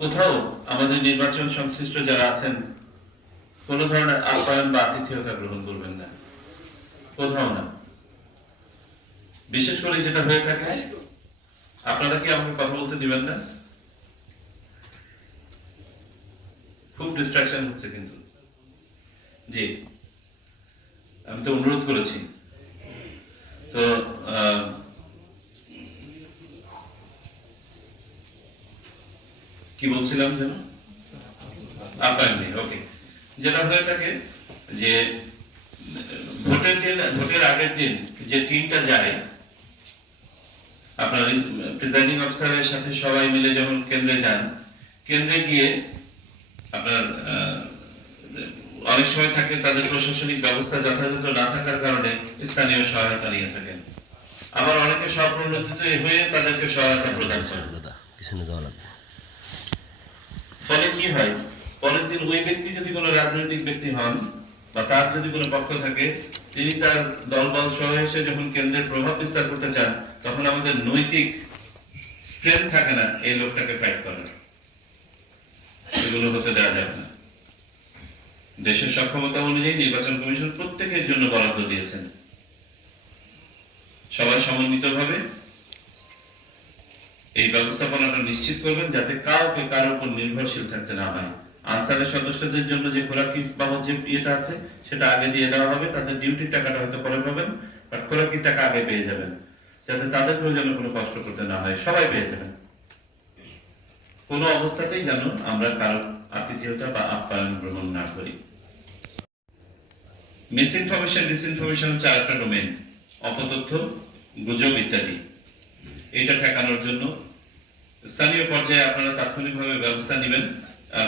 কোথাও আমাদের নির্বাচন সংশ্লিষ্ট যারা আছেন, কোন ধরনের আপ্যায়ন বা আতিথেয়তা গ্রহণ করবেন না। কোথাও না। বিশেষ করে যেটা হয়ে থাকে, আপনারা কি আমাকে কথা বলতে দিবেন না? খুব ডিস্ট্রাকশন হচ্ছে কিন্তু। জি, আমি তো অনুরোধ করেছি। তো কি বলছিলাম যেন? আপ্যায়ন ওকে যেটা হয়ে থাকে যে, ভোটের দিন, ভোটের আগের দিন যে টিমটা যায়, আপনার প্রিজাইডিং অফিসারের সাথে সবাই মিলে যখন কেন্দ্রে যান, কেন্দ্রে গিয়ে আপনার অনেক সময় থাকে তাদের প্রশাসনিক ব্যবস্থা যথাযথ না থাকার কারণে স্থানীয় সহায়তা নিয়ে থাকেন। আবার অনেকে স্বপ্রণোদিত হয়ে তাদেরকে সহায়তা প্রদান করেন। ফলে কি হয়? পরের দিন ওই ব্যক্তি যদি কোনো রাজনৈতিক ব্যক্তি হন বা তার যদি কোনো পক্ষ থাকে, তিনি তার দলবল সহ এসে যখন কেন্দ্রের প্রভাব বিস্তার করতে চান, তখন আমাদের নৈতিক স্ট্রেংথ থাকে না, এই লোকটাকে ফাইট করার। এগুলো হতে দেওয়া যাবে না। দেশের সক্ষমতা অনুযায়ী নির্বাচন কমিশন প্রত্যেকের জন্য বরাদ্দ দিয়েছেন। সবাই সমন্বিতভাবে এই ব্যবস্থাপনাটা নিশ্চিত করবেন যাতে কাউকে কারও উপর নির্ভরশীল থাকতে না হয়। আনসারের সদস্যদের জন্য যে খোরাকি বাবদ যে ইয়েটা আছে, সেটা আগে দিয়ে দেওয়া হবে। তাদের ডিউটির টাকাটা হয়তো পরে পাবেন বাট খোরাকির টাকা আগে পেয়ে যাবেন, যাতে তাদেরকেও যেন কোনো কষ্ট করতে না হয়। সবাই পেয়ে যাবেন। কোনো অবস্থাতেই যেন আমরা কারও আতিথেয়তা বা আপ্যায়ন গ্রহণ না করি। মিস ইনফরমেশন ডিসইনফরমেশন হচ্ছে আরেকটা ডোমেন অপতথ্য, গুজব ইত্যাদি। এটা ঠেকানোর জন্য স্থানীয় পর্যায়ে আপনারা তাৎক্ষণিকভাবে ব্যবস্থা নেবেন।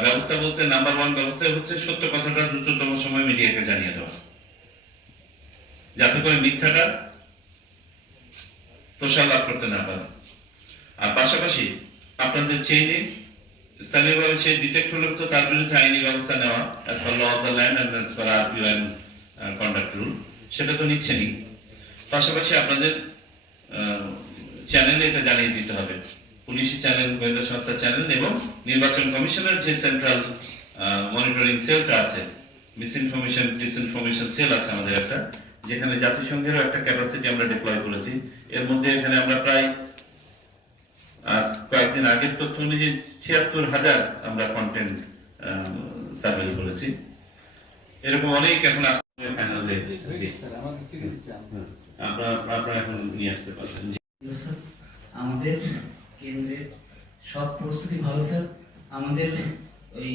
ব্যবস্থা বলতে নাম্বার ওয়ান ব্যবস্থা হচ্ছে সত্য কথাটা দ্রুততম সময় মিডিয়াকে জানিয়ে দেওয়া। যাতে করে মিথ্যাটা প্রসার লাভ করতে না পারে। আর পাশাপাশি আপনাদের চেইনে স্থানীয়ভাবে সে ডিটেক্ট হলে তো তার বিরুদ্ধে আইনি ব্যবস্থা নেওয়া as law of the land and as R U and conduct rule সেটা তো নিচ্ছেনই। পাশাপাশি আপনাদের চ্যানেলে এটা জানিয়ে দিতে হবে। পুলিশি চ্যানেল গোয়েন্দা সংস্থার চ্যানেল এবং নির্বাচন কমিশনের যে সেন্ট্রাল মনিটরিং সেলটা আছে মিস ইনফরমেশন ডিসইনফরমেশন সেল আছে আমাদের একটা যেখানে জাতিসংঘেরও একটা ক্যাপাসিটি আমরা ডিপ্লয় করেছি। এর মধ্যে এখানে আমরা প্রায় আজ কয়েকদিন আগের তথ্য অনুযায়ী ছিয়াত্তর হাজার আমরা কন্টেন্ট সার্ভে করেছি। এরকম অনেক এখন আপনারা আপনারা এখন নিয়ে আসতে পারবেন। আমাদের কেন্দ্রের সব প্রস্তুতি ভালো স্যার। আমাদের ওই